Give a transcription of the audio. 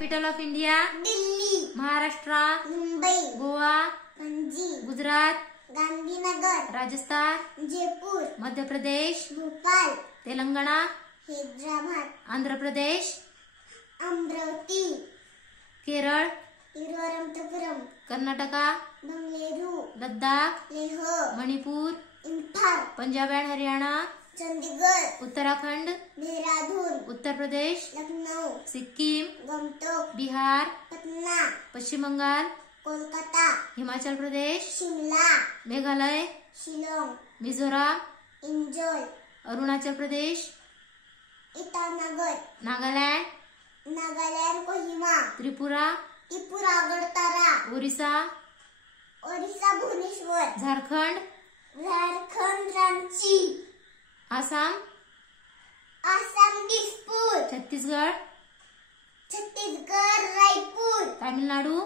capital of India Delhi, Maharashtra Mumbai, Goa Panaji, Gujarat Gandhinagar, Rajasthan Jaipur, Madhya Pradesh Bhopal, Telangana Hyderabad, Andhra Pradesh Amravati, Kerala Thiruvananthapuram, Karnataka Bengaluru, Ladakh Leh, Manipur Imphal, Punjab and Haryana Chandigarh, Uttarakhand Dehradun, Uttar Pradesh Lucknow, Sikkim Gangtok, Bihar Patna, Paschim Bengal Kolkata, Himachal Pradesh Shimla, Meghalaya Shillong, Mizoram enjoy, Arunachal Pradesh Itanagar, Nagaland Nagaland, Kohima, Tripura Tripura, Agartala, Orissa Odisha, Bhubaneswar, Jharkhand Jharkhand, Ranchi, Assam Assam, Dispur, Chhattisgarh Chhattisgarh, Raipur, Tamil Nadu